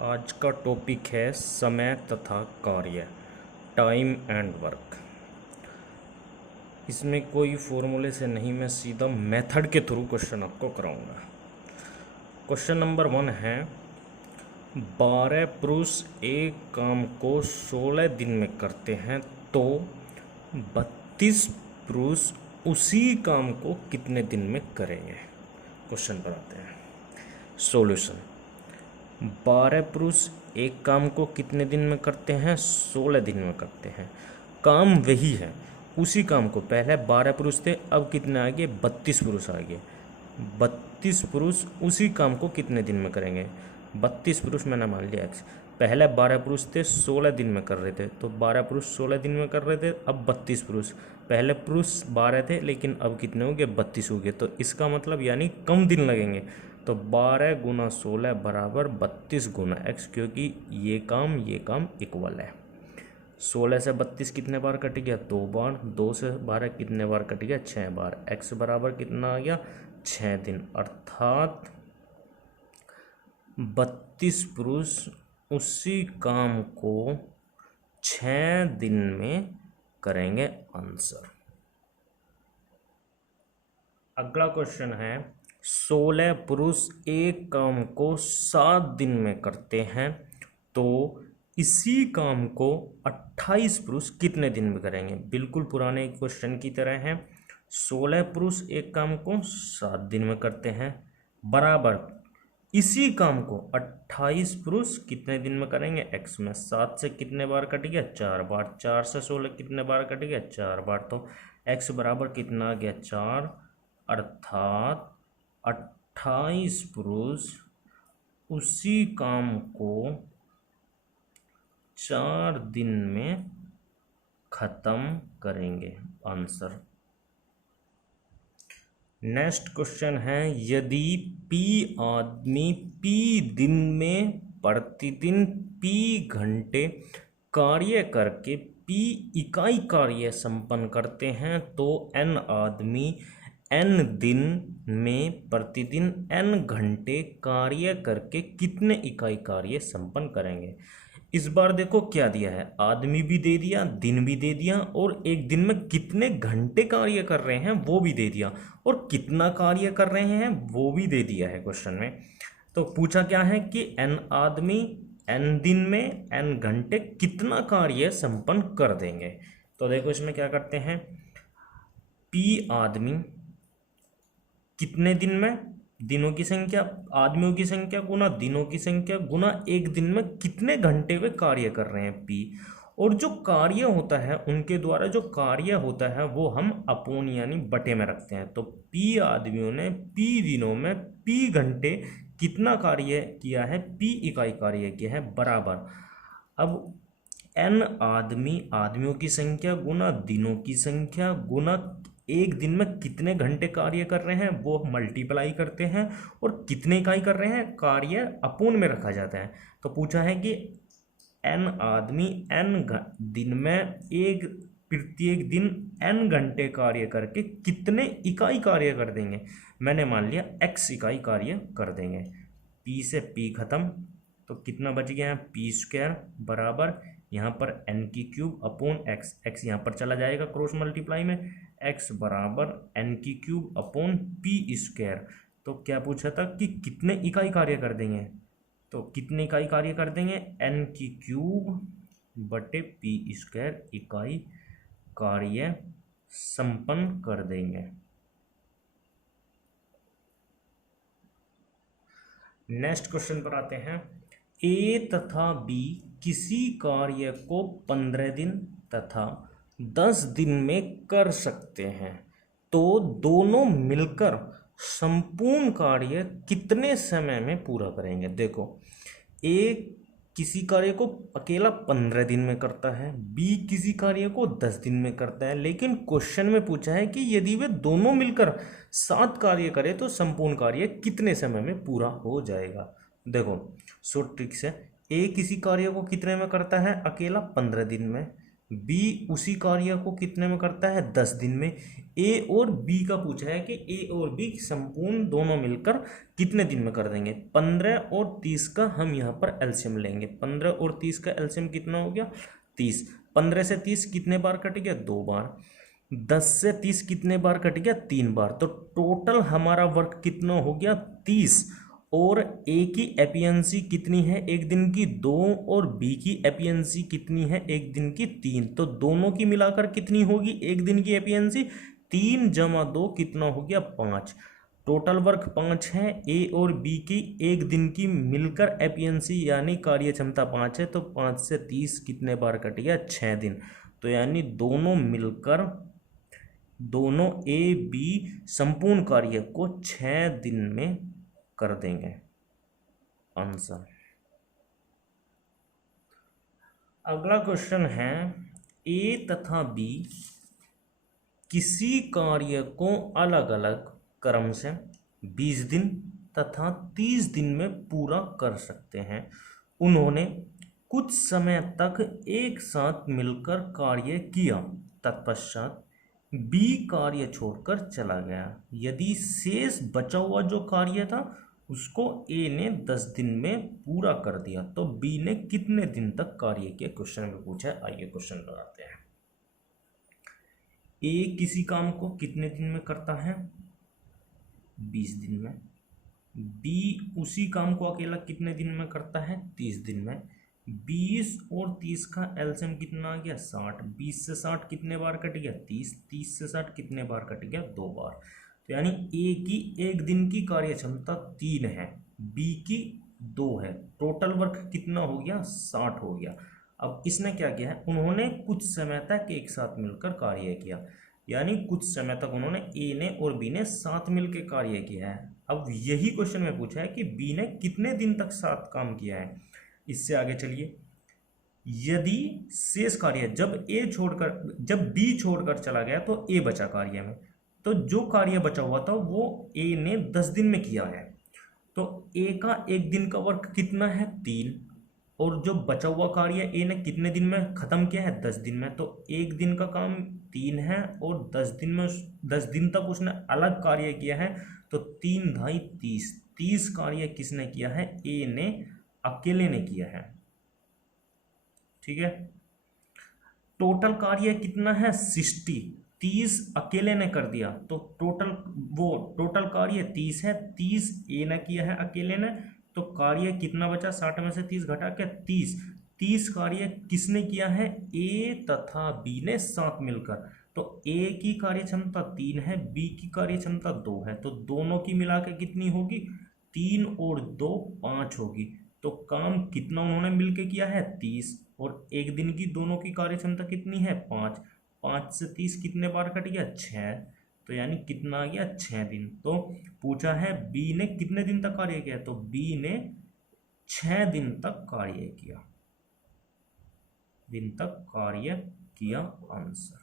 आज का टॉपिक है समय तथा कार्य, टाइम एंड वर्क। इसमें कोई फॉर्मूले से नहीं, मैं सीधा मेथड के थ्रू क्वेश्चन आपको कराऊंगा। क्वेश्चन नंबर 1 है, 12 पुरुष एक काम को 16 दिन में करते हैं तो 32 पुरुष उसी काम को कितने दिन में करेंगे। क्वेश्चन पर आते हैं। सॉल्यूशन, 12 पुरुष एक काम को कितने दिन में करते हैं? 16 दिन में करते हैं। काम वही है, उसी काम को, पहले 12 पुरुष थे, अब कितने आ गए? 32 पुरुष आ गए। 32 पुरुष उसी काम को कितने दिन में करेंगे? 32 पुरुष मैंने मान लिया एक्स। पहले 12 पुरुष थे, 16 दिन में कर रहे थे, तो 12 पुरुष 16 दिन में कर रहे थे। अब 32 पुरुष, पहले पुरुष 12 थे लेकिन अब कितने हो गए? 32 हो गए। तो इसका मतलब यानी कम दिन लगेंगे। तो 12 गुना 16 बराबर 32 गुना एक्स, क्योंकि ये काम इक्वल है। 16 से 32 कितने बार कट गया? 2 बार। 2 से 12 कितने बार कट गया? 6 बार। एक्स बराबर कितना आ गया? 6 दिन। अर्थात 32 पुरुष उसी काम को 6 दिन में करेंगे। आंसर। अगला क्वेश्चन है, 16 पुरुष एक काम को 7 दिन में करते हैं तो इसी काम को 28 पुरुष कितने दिन में करेंगे। बिल्कुल पुराने क्वेश्चन की तरह है। 16 पुरुष एक काम को 7 दिन में करते हैं, बराबर इसी काम को 28 पुरुष कितने दिन में करेंगे। एक्स में 7 से कितने बार कट गया? 4 बार। 4 से 16 कितने बार कट गया? 4 बार। तो एक्स बराबर कितना आ गया? 4। अर्थात 28 पुरुष उसी काम को 4 दिन में खत्म करेंगे। आंसर। नेक्स्ट क्वेश्चन है, यदि P आदमी P दिन में प्रतिदिन P घंटे कार्य करके P इकाई कार्य संपन्न करते हैं तो N आदमी N दिन में प्रतिदिन N घंटे कार्य करके कितने इकाई कार्य संपन्न करेंगे। इस बार देखो क्या दिया है, आदमी भी दे दिया, दिन भी दे दिया, और एक दिन में कितने घंटे कार्य कर रहे हैं वो भी दे दिया, और कितना कार्य कर रहे हैं वो भी दे दिया है क्वेश्चन में। तो पूछा क्या है कि N आदमी N दिन में N घंटे कितना कार्य संपन्न कर देंगे। तो देखो इसमें क्या करते हैं, P आदमी कितने दिन में, दिनों की संख्या, आदमियों की संख्या गुना दिनों की संख्या गुना एक दिन में कितने घंटे वे कार्य कर रहे हैं P, और जो कार्य होता है उनके द्वारा जो कार्य होता है वो हम अपोन यानी बटे में रखते हैं। तो P आदमियों ने P दिनों में P घंटे कितना कार्य किया है? P इकाई कार्य किया है, बराबर अब N आदमी, आदमियों की संख्या गुना दिनों की संख्या गुना एक दिन में कितने घंटे कार्य कर रहे हैं वो मल्टीप्लाई करते हैं, और कितने इकाई कर रहे हैं कार्य अपूर्ण में रखा जाता है। तो पूछा है कि N आदमी N दिन में एक प्रत्येक दिन N घंटे कार्य करके कितने इकाई कार्य कर देंगे। मैंने मान लिया X इकाई कार्य कर देंगे। P से P खत्म, तो कितना बच गया है? P स्क्वायर बराबर यहाँ पर N की क्यूब अपोन X, X यहाँ पर चला जाएगा क्रॉस मल्टीप्लाई में, X बराबर N की क्यूब अपोन P स्क्वायर। तो क्या पूछा था कि कितने इकाई कार्य कर देंगे, तो कितने इकाई कार्य कर देंगे? N की क्यूब बटे P स्क्वायर इकाई कार्य संपन्न कर देंगे। नेक्स्ट क्वेश्चन पर आते हैं, A तथा B किसी कार्य को 15 दिन तथा 10 दिन में कर सकते हैं तो दोनों मिलकर संपूर्ण कार्य कितने समय में पूरा करेंगे। देखो, A किसी कार्य को अकेला 15 दिन में करता है, B किसी कार्य को 10 दिन में करता है, लेकिन क्वेश्चन में पूछा है कि यदि वे दोनों मिलकर 7 कार्य करें तो संपूर्ण कार्य कितने समय में पूरा हो जाएगा। देखो शॉर्ट ट्रिक से, A किसी कार्य को कितने में करता है? अकेला 15 दिन में, बी उसी कार्य को कितने में करता है 10 दिन में। ए और बी का पूछा है कि ए और बी संपूर्ण दोनों मिलकर कितने दिन में कर देंगे। 15 और 30 का हम यहाँ पर एलसीएम लेंगे। 15 और 30 का एलसीएम कितना हो गया 30। 15 से 30 कितने बार कट गया 2 बार। 10 से 30 कितने बार कट गया 3 बार। तो टोटल हमारा वर्क कितना हो गया 30। और ए की एफिशिएंसी कितनी है एक दिन की 2 और बी की एफिशिएंसी कितनी है एक दिन की 3। तो दोनों की मिलाकर कितनी होगी एक दिन की एफिशिएंसी 3 जमा 2 कितना हो गया 5। टोटल वर्क 5 है। ए और बी की एक दिन की मिलकर एफिशिएंसी यानी कार्य क्षमता 5 है। तो 5 से 30 कितने बार कट गया 6 दिन। तो यानी दोनों मिलकर दोनों ए बी संपूर्ण कार्य को 6 दिन में कर देंगे। आंसर। अगला क्वेश्चन है ए तथा बी किसी कार्य को अलग अलग क्रम से 20 दिन तथा 30 दिन में पूरा कर सकते हैं। उन्होंने कुछ समय तक एक साथ मिलकर कार्य किया, तत्पश्चात बी कार्य छोड़कर चला गया। यदि शेष बचा हुआ जो कार्य था उसको ए ने 10 दिन में पूरा कर दिया तो बी ने कितने दिन तक कार्य किया, क्वेश्चन में पूछा है। आइए क्वेश्चन लगाते हैं। ए किसी काम को कितने दिन में करता है 20 दिन में। बी उसी काम को अकेला कितने दिन में करता है 30 दिन में। 20 और 30 का एलसीएम कितना आ गया 60। 20 से 60 कितने बार कट गया 30। 30 से 60 कितने बार कट गया 2 बार। तो यानी ए की एक दिन की कार्य क्षमता 3 है, बी की 2 है। टोटल वर्क कितना हो गया 60 हो गया। अब इसने क्या किया है, उन्होंने कुछ समय तक एक साथ मिलकर कार्य किया, यानी कुछ समय तक उन्होंने ए ने और बी ने साथ मिलकर कार्य किया है। अब यही क्वेश्चन में पूछा है कि बी ने कितने दिन तक साथ काम किया है। इससे आगे चलिए। यदि शेष कार्य जब बी छोड़कर चला गया तो ए बचा कार्य में, तो जो कार्य बचा हुआ था वो ए ने 10 दिन में किया है। तो ए का एक दिन का वर्क कितना है 3, और जो बचा हुआ कार्य ए ने कितने दिन में खत्म किया है 10 दिन में। तो एक दिन का काम 3 है और 10 दिन तक उसने अलग कार्य किया है। तो 3 × 30, 30 कार्य किसने किया है ए ने अकेले ने किया है। ठीक है। टोटल कार्य कितना है 60, 30 अकेले ने कर दिया तो टोटल कार्य 30 है। 30 ए ने किया है अकेले ने, तो कार्य कितना बचा 60 में से 30 घटा के 30 कार्य किसने किया है ए तथा बी ने साथ मिलकर। तो ए की कार्य क्षमता 3 है, बी की कार्य क्षमता 2 है। तो दोनों की मिला के कितनी होगी 3 और 2 5 होगी। तो काम कितना उन्होंने मिलके किया है 30, और एक दिन की दोनों की कार्य क्षमता कितनी है 5। 5 से 30 कितने बार कट गया 6। तो यानी कितना आ गया 6 दिन। तो पूछा है बी ने कितने दिन तक कार्य किया, तो बी ने 6 दिन तक कार्य किया। आंसर।